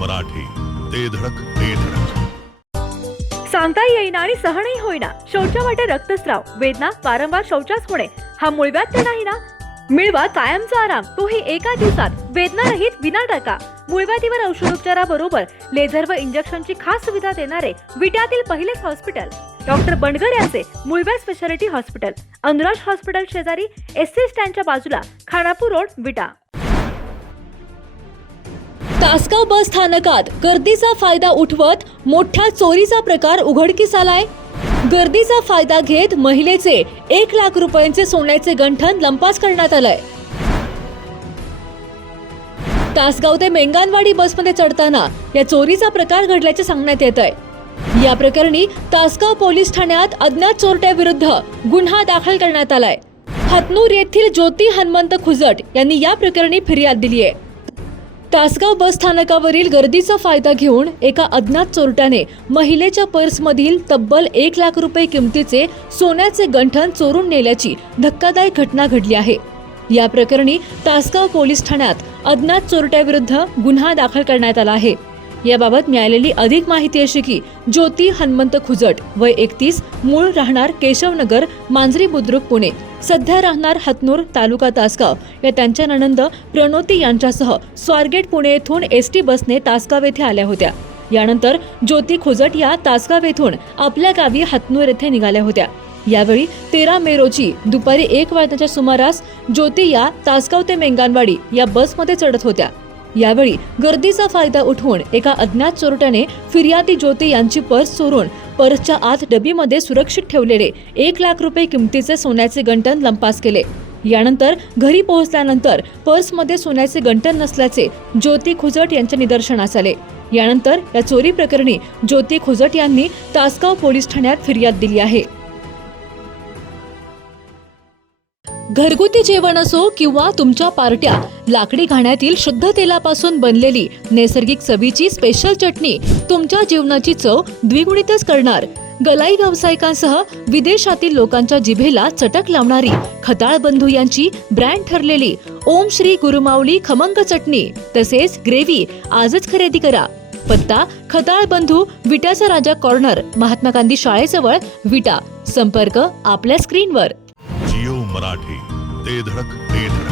मराठी, ते धडक ते धडक. सांगता येईना आणि सहनही होईना शौचावाटे रक्तस्राव, वेदना, वारंवार शौचास होणे हा मूळव्याध तर नाही ना? मिळवा कायमचा आराम, तोही एका दिवसात, वेदनारहित विना टाका. मूळव्याधीवर औषधोपचाराबरोबर लेझर व इंजेक्शनची खास सुविधा देणारे विट्यातील पहिलेच हॉस्पिटल डॉक्टर बंडगर यांचे मूळव्याध स्पेशालिटी हॉस्पिटल, अनुराज हॉस्पिटल शेजारी, एसटी स्टँडच्या बाजूला, खानापूर रोड, विटा. तासगाव बस स्थानकात गर्दीचा फायदा उठवत मोठ्या चोरीचा प्रकार उघडकीस आलाय. गर्दीचा फायदा घेत महिलेचे 1 लाख रुपयांचे सोन्याचे गंठण लंपास करण्यात आलंय. तासगाव ते मेंगानवाडी बसमध्ये चढताना या चोरीचा प्रकार घडल्याचे सांगण्यात येत आहे. या प्रकरणी तासगाव पोलीस ठाण्यात अज्ञात चोरट्याविरुद्ध गुन्हा दाखल करण्यात आलाय. हतनूर येथील ज्योती हनुमंत खुजट यांनी या प्रकरणी फिर्याद दिली आहे. तासगाव बस स्थानकावरील गर्दीचा फायदा घेऊन एका अज्ञात चोरट्याने महिलेच्या पर्समधील तब्बल 1 लाख रुपये किमतीचे सोन्याचे गंठण चोरून नेल्याची धक्कादायक घटना घडली आहे. या प्रकरणी तासगाव पोलीस ठाण्यात अज्ञात चोरट्याविरुद्ध गुन्हा दाखल करण्यात आला आहे. याबाबत मिळालेली अधिक माहिती अशी की ज्योती हनुमंत खुजट, वय 31, मूळ राहणार केशवनगर, मांजरी बुद्रुक, पुणे, सध्या राहणार हतनूर, तालुका तासगाव, या त्यांच्या नणंद प्रणोती यांच्यासह स्वारगेट, पुणे येथून एसटी बसने तासगाव येथे आल्या होत्या. यानंतर ज्योती खुजट या तासगाव येथून आपल्या गावी हतनूर येथे निघाल्या होत्या. यावेळी 13 मे रोजी दुपारी 1 वाजण्याच्या सुमारास ज्योती या तासगाव ते मेंगानवाडी या बसमध्ये चढत होत्या. यावेळी गर्दीचा फायदा उठवून एका अज्ञात चोरट्याने फिर्यादी ज्योती यांची पर्स चोरून पर्सच्या आत डबीमध्ये सुरक्षित ठेवलेले 1 लाख रुपये किमतीचे सोन्याचे गंठण लंपास केले. यानंतर घरी पोहोचल्यानंतर पर्समध्ये सोन्याचे गंठण नसल्याचे ज्योती खुजट यांच्या निदर्शनास आले. यानंतर या चोरी प्रकरणी ज्योती खुजट यांनी तासगाव पोलीस ठाण्यात फिर्याद दिली आहे. घरगुती जेवण असो किंवा तुमच्या पार्ट्या, लाकडी घाण्यातील शुद्ध तेलापासून बनलेली नैसर्गिक चवीची स्पेशल चटणी तुमच्या जीवनाची चव द्विगुणितच करणार. गलाई व्यावसायिकांसह विदेशातील लोकांच्या जिभेला चटक लावणारी खताळ बंधू यांची ब्रँड ठरलेली ओम श्री गुरुमाऊली खमंग चटणी तसेच ग्रेव्ही आजच खरेदी करा. पत्ता खताळ बंधू, विट्याचा राजा कॉर्नर, महात्मा गांधी शाळेजवळ, विटा. संपर्क आपल्या स्क्रीनवर. जिओ मराठी, ते धडक ते धडक.